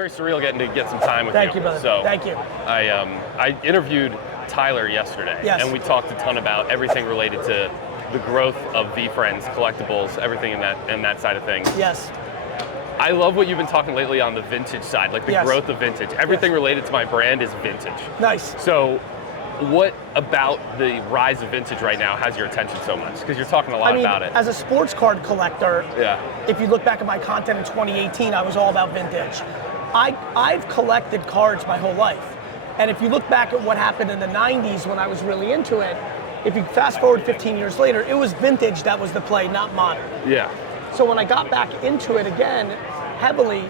very surreal getting to get some time with Thank you, brother. So Thank you. I interviewed Tyler yesterday, Yes. and we talked a ton about everything related to the growth of VeeFriends, collectibles, everything in that side of things. Yes. I love what you've been talking lately on the vintage side, like the Yes. growth of vintage. Everything related to my brand is vintage. Nice. So what about the rise of vintage right now has your attention so much? Because you're talking a lot about it. As a sports card collector, Yeah. if you look back at my content in 2018, I was all about vintage. I've collected cards my whole life. And if you look back at what happened in the 90s when I was really into it, if you fast forward 15 years later, it was vintage that was the play, not modern. Yeah. So when I got back into it again, heavily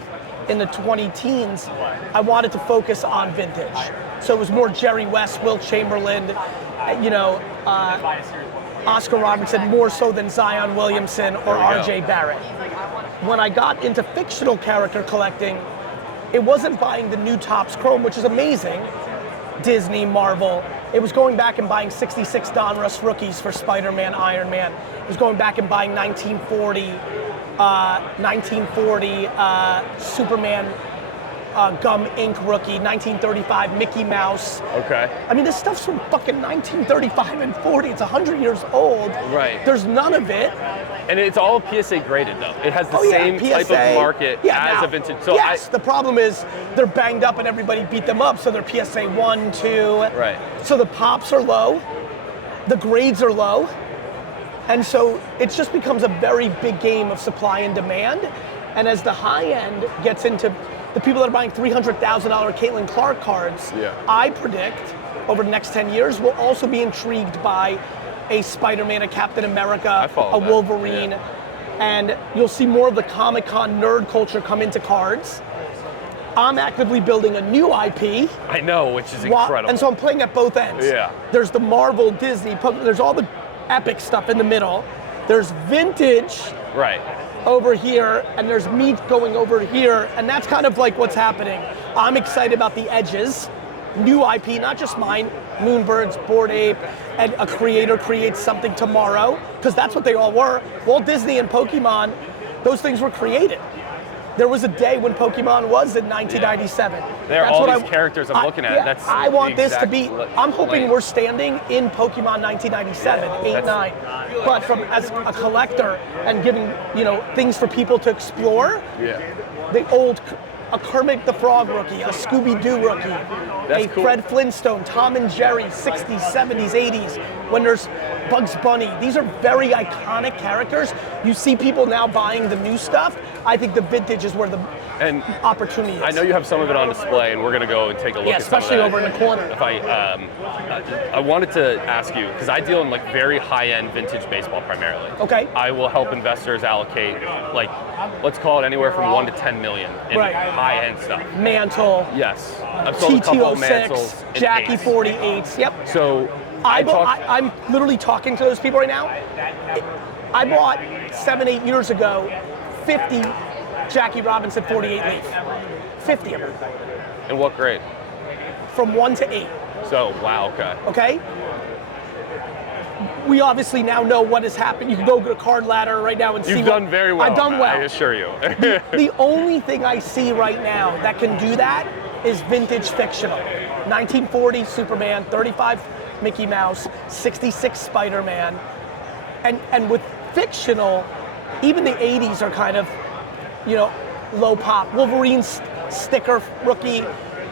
in the 20-teens, I wanted to focus on vintage. So it was more Jerry West, Wilt Chamberlain, Oscar Robertson, more so than Zion Williamson or R.J. Barrett. When I got into fictional character collecting, it wasn't buying the new Topps Chrome, which is amazing, Disney, Marvel. It was going back and buying 66 Donruss rookies for Spider-Man, Iron Man. It was going back and buying 1940 Superman Gum Ink rookie, 1935 Mickey Mouse. Okay. I mean, this stuff's from fucking 1935 and 40. It's 100 years old. Right. There's none of it. And it's all PSA graded though. It has the same type of market as a vintage. So yes, the problem is they're banged up and everybody beat them up, so they're PSA 1, 2. Right. So the pops are low, the grades are low, and so it just becomes a very big game of supply and demand. And as the high end gets into the people that are buying $300,000 Caitlin Clark cards, I predict over the next 10 years will also be intrigued by a Spider-Man, a Captain America, a Wolverine, and you'll see more of the Comic-Con nerd culture come into cards. I'm actively building a new IP. I know, which is incredible. And so I'm playing at both ends. Yeah. There's the Marvel, Disney, there's all the epic stuff in the middle. There's vintage over here, and there's me going over here, and that's kind of like what's happening. I'm excited about the edges. New IP, not just mine, Moonbirds, Bored Ape, and a creator creates something tomorrow, because that's what they all were. Walt Disney and Pokemon, those things were created. There was a day when Pokemon was in 1997. There are all these characters I'm looking at. That's I want this to be, I'm hoping we're standing in Pokemon 1997, 8, 9. But as a collector and giving, things for people to explore, the old, a Kermit the Frog rookie, a Scooby-Doo rookie, Fred Flintstone, Tom and Jerry, 60s, 70s, 80s, when there's Bugs Bunny. These are very iconic characters. You see people now buying the new stuff. I think the vintage is where the opportunity is. I know you have some of it on display, and we're going to go and take a look at some of that. especially over in the corner. If I wanted to ask you, because I deal in like very high-end vintage baseball primarily. Okay. I will help investors allocate, like, let's call it anywhere from 1 to 10 million in high-end stuff. Mantle. Yes. I've sold a couple of mantles. Jackie 48s. Yep. So I'm literally talking to those people right now. I bought 7, 8 years ago 50 Jackie Robinson 48 leaf. 50 of them. In what grade? From 1 to 8. So, wow, Okay? We obviously now know what has happened. You can go to Card Ladder right now and see. You've done very well. I've done well. I assure you. The only thing I see right now that can do that is vintage fictional. 1940 Superman, 35 Mickey Mouse, 66 Spider-Man. And with fictional, even the 80s are kind of, low pop. Wolverine's sticker rookie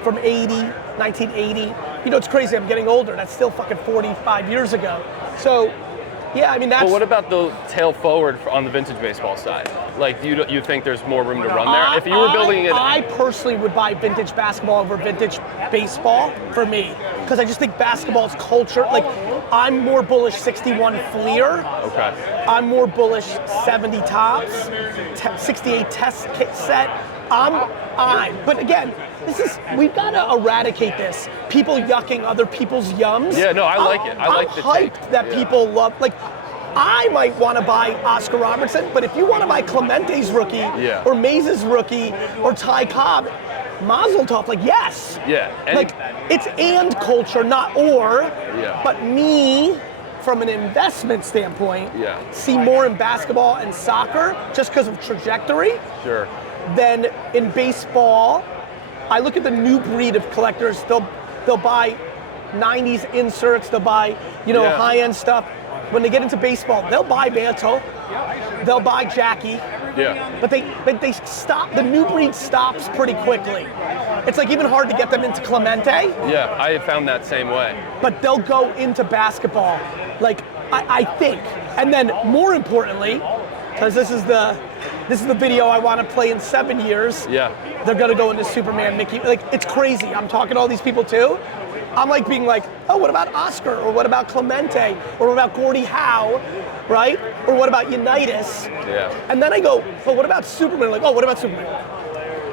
from 1980. It's crazy, I'm getting older. That's still fucking 45 years ago. So, yeah, I mean, that's... But what about the tail forward on the vintage baseball side? Like, do you think there's more room to run there? If you were building it... I personally would buy vintage basketball over vintage baseball for me, because I just think basketball's culture. Like, I'm more bullish 61 Fleer. Okay. I'm more bullish 70 Topps, 68 test kit set. But again, we've got to eradicate this. People yucking other people's yums. Yeah, no, I like it. I like the take. I'm hyped that people love, like, I might want to buy Oscar Robertson, but if you want to buy Clemente's rookie, or Maze's rookie, or Ty Cobb, Mazel Tov, like, yes. Yeah. Like, it's and culture, not or. Yeah. But me, from an investment standpoint, see more in basketball and soccer just because of trajectory. Sure. Than in baseball I look at the new breed of collectors. They'll buy 90s inserts. They'll buy high-end stuff. When they get into baseball, they'll buy Mantle. They'll buy Jackie. Yeah. But they stop. The new breed stops pretty quickly. It's like even hard to get them into Clemente. Yeah, I have found that same way. But they'll go into basketball, like I think. And then more importantly, because this is the video I want to play in 7 years. Yeah. They're gonna go into Superman, Mickey. Like, it's crazy. I'm talking to all these people too. I'm like being like, oh, what about Oscar? Or what about Clemente? Or what about Gordy Howe, right? Or what about Unitas? Yeah. And then I go, but what about Superman? Like, oh, what about Superman?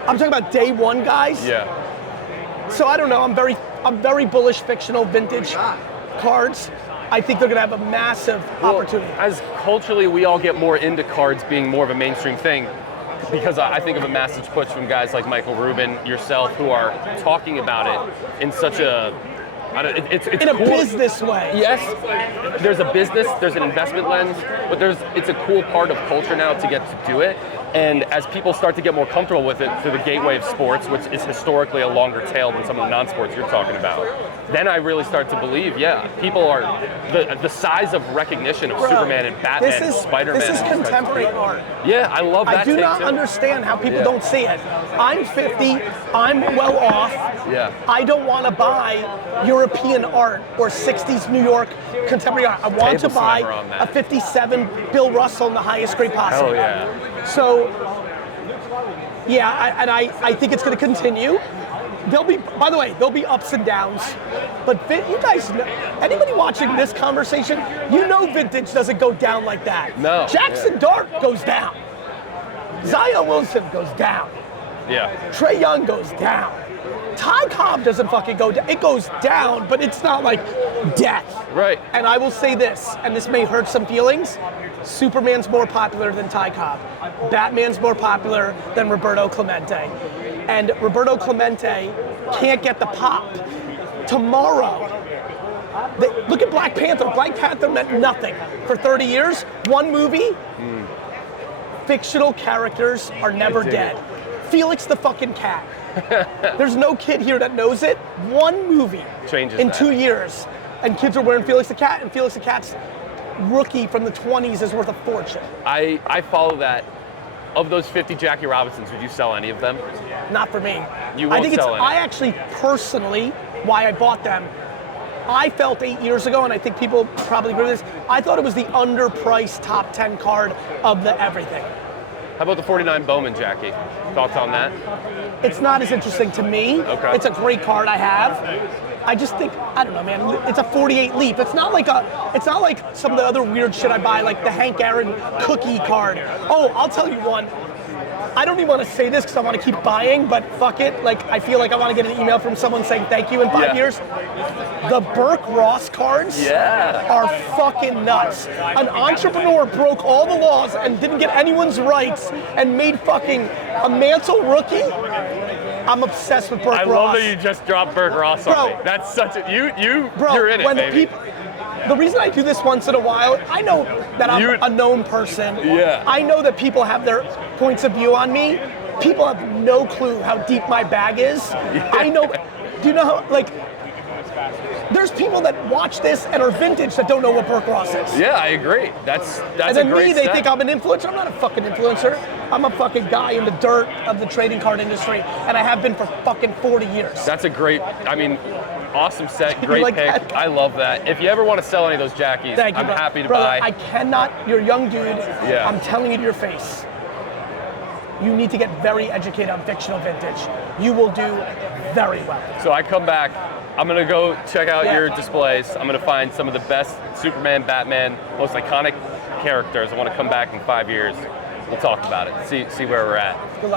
I'm talking about day one guys. Yeah. So I don't know, I'm very bullish fictional vintage cards. I think they're gonna have a massive opportunity. As culturally, we all get more into cards being more of a mainstream thing, because I think of a massive push from guys like Michael Rubin, yourself, who are talking about it in such a, it's in a cool. business way. Yes, there's a business, there's an investment lens, but it's a cool part of culture now to get to do it. And as people start to get more comfortable with it through the gateway of sports, which is historically a longer tail than some of the non-sports you're talking about, then I really start to believe, people are, the size of recognition of Superman and Batman and Spider-Man. This is contemporary art. Yeah, I love that. I do not understand how people don't see it. I'm 50, I'm well off. Yeah. I don't want to buy European art or 60s New York contemporary art. I want to buy a 57 Bill Russell in the highest grade possible. Hell yeah. So, yeah, I think it's going to continue. By the way, there'll be ups and downs. But you guys know, anybody watching this conversation, you know vintage doesn't go down like that. No. Jackson Dart goes down. Zion Wilson goes down. Yeah. Trae Young goes down. Ty Cobb doesn't fucking go down. It goes down, but it's not like death. Right. And I will say this, and this may hurt some feelings, Superman's more popular than Ty Cobb. Batman's more popular than Roberto Clemente. And Roberto Clemente can't get the pop. Tomorrow, look at Black Panther. Black Panther meant nothing. For 30 years, one movie, fictional characters are never dead. Felix the fucking cat. There's no kid here that knows it. One movie changes in that. 2 years, and kids are wearing Felix the Cat, and Felix the Cat's rookie from the 20s is worth a fortune. I follow that. Of those 50 Jackie Robinsons, would you sell any of them? Not for me. You won't sell any. I actually personally, why I bought them, I felt 8 years ago, and I think people probably agree with this, I thought it was the underpriced top 10 card of the everything. How about the 49 Bowman Jackie? Thoughts on that? It's not as interesting to me. Okay. It's a great card I have. I just think, I don't know, man, it's a 48 leap. It's not like some of the other weird shit I buy, like the Hank Aaron cookie card. Oh, I'll tell you one. I don't even want to say this because I want to keep buying, but fuck it. Like, I feel like I want to get an email from someone saying thank you in 5 years. The Burke Ross cards are fucking nuts. An entrepreneur broke all the laws and didn't get anyone's rights and made fucking a Mantle rookie. I'm obsessed with Burke Ross. I love that you just dropped Burke Ross on me. That's such a, you're in it, when baby. The reason I do this once in a while, I know that I'm a known person. Yeah. I know that people have their points of view on me. People have no clue how deep my bag is. Yeah. I know, do you know how, like, there's people that watch this and are vintage that don't know what Burke Ross is. Yeah, I agree. That's and then a great me, they step. think I'm an influencer. I'm not a fucking influencer. I'm a fucking guy in the dirt of the trading card industry, and I have been for fucking 40 years. That's a great, awesome set, great like pick. that? I love that. If you ever want to sell any of those Jackies, Thank you, I'm bro. happy to Brother, buy. I cannot, you're a young dude. Yeah. I'm telling you to your face. You need to get very educated on fictional vintage. You will do very well. So I come back, I'm gonna go check out your displays. I'm gonna find some of the best Superman, Batman, most iconic characters. I wanna come back in 5 years. We'll talk about it, see where we're at. Good luck.